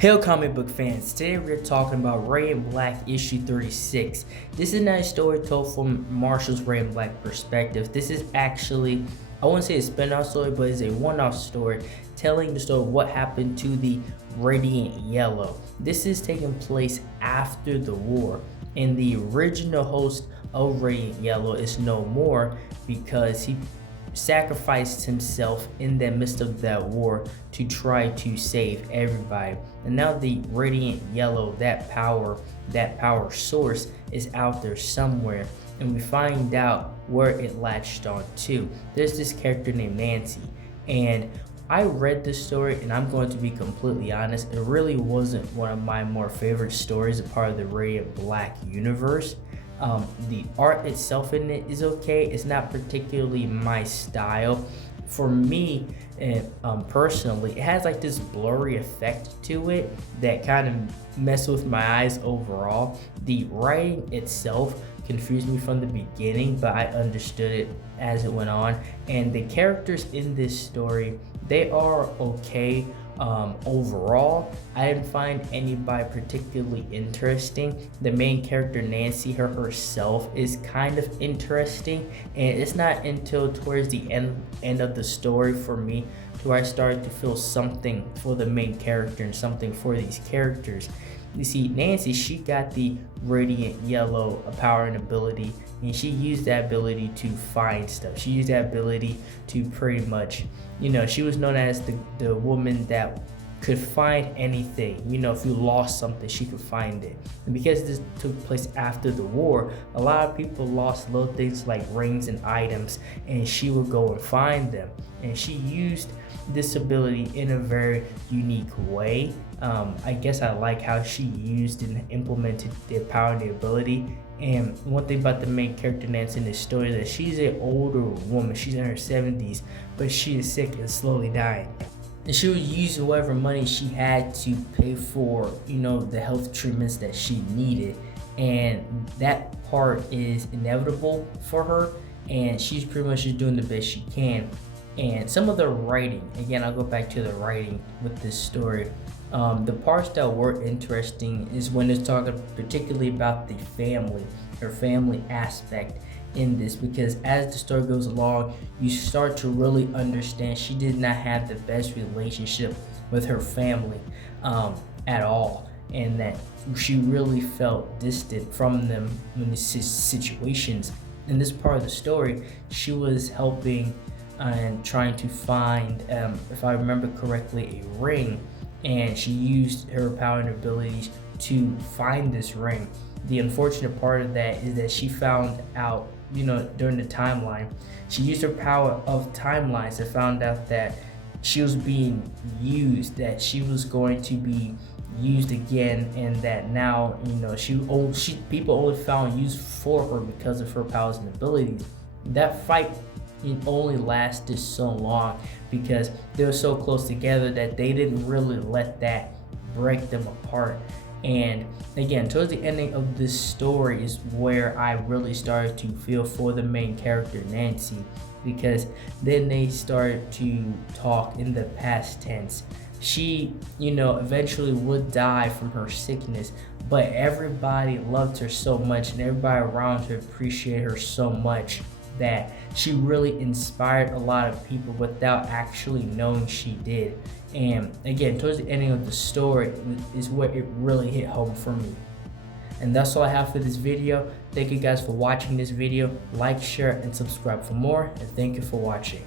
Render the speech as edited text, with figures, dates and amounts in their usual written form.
Hail comic book fans, today we're talking about Ray and Black issue 36. This is not a story told from Marshall's Ray and Black perspective. This is actually, I wouldn't say a spin-off story, but it's a one-off story telling the story of what happened to the Radiant Yellow. This is taking place after the war, and the original host of Radiant Yellow is no more because he sacrificed himself in the midst of that war to try to save everybody. And now the Radiant Yellow, that power source is out there somewhere, and we find out where it latched on to. There's this character named Nancy, and I read this story, and I'm going to be completely honest, it really wasn't one of my more favorite stories, a part of the Radiant Black universe. The art itself in it is okay. It's not particularly my style. For me, personally, it has like this blurry effect to it that kind of messes with my eyes overall. The writing itself confused me from the beginning, but I understood it as it went on. And the characters in this story, they are okay. Overall, I didn't find anybody particularly interesting. The main character, Nancy, herself is kind of interesting, and it's not until towards the end of the story for me where I started to feel something for the main character and something for these characters. You see, Nancy, she got the Radiant Yellow power and ability, and she used that ability to find stuff. She used that ability to pretty much, she was known as the woman that could find anything. If you lost something, she could find it. And because this took place after the war, a lot of people lost little things like rings and items, and she would go and find them. And she used this ability in a very unique way. I guess I like how she used and implemented the power and the ability. And one thing about the main character Nancy in this story is that she's an older woman. She's in her 70s, but she is sick and slowly dying. And she would use whatever money she had to pay for, the health treatments that she needed. And that part is inevitable for her, and she's pretty much just doing the best she can. And some of the writing, again, I'll go back to the writing with this story. The parts that were interesting is when it's talking particularly about the family, her family aspect in this, because as the story goes along, you start to really understand she did not have the best relationship with her family at all, and that she really felt distant from them in these situations. In this part of the story, she was helping and trying to find, if I remember correctly, a ring, and she used her power and abilities to find this ring. The unfortunate part of that is that she found out, during the timeline, she used her power of timelines to found out that she was being used, that she was going to be used again, and that now, people only found use for her because of her powers and abilities. That fight only lasted so long because they were so close together that they didn't really let that break them apart. And again, towards the ending of this story is where I really started to feel for the main character, Nancy, because then they started to talk in the past tense. She, eventually would die from her sickness, but everybody loved her so much, and everybody around her appreciated her so much that she really inspired a lot of people without actually knowing she did. And again, towards the ending of the story is where it really hit home for me. And that's all I have for this video. Thank you guys for watching this video. Like, share, and subscribe for more, and thank you for watching.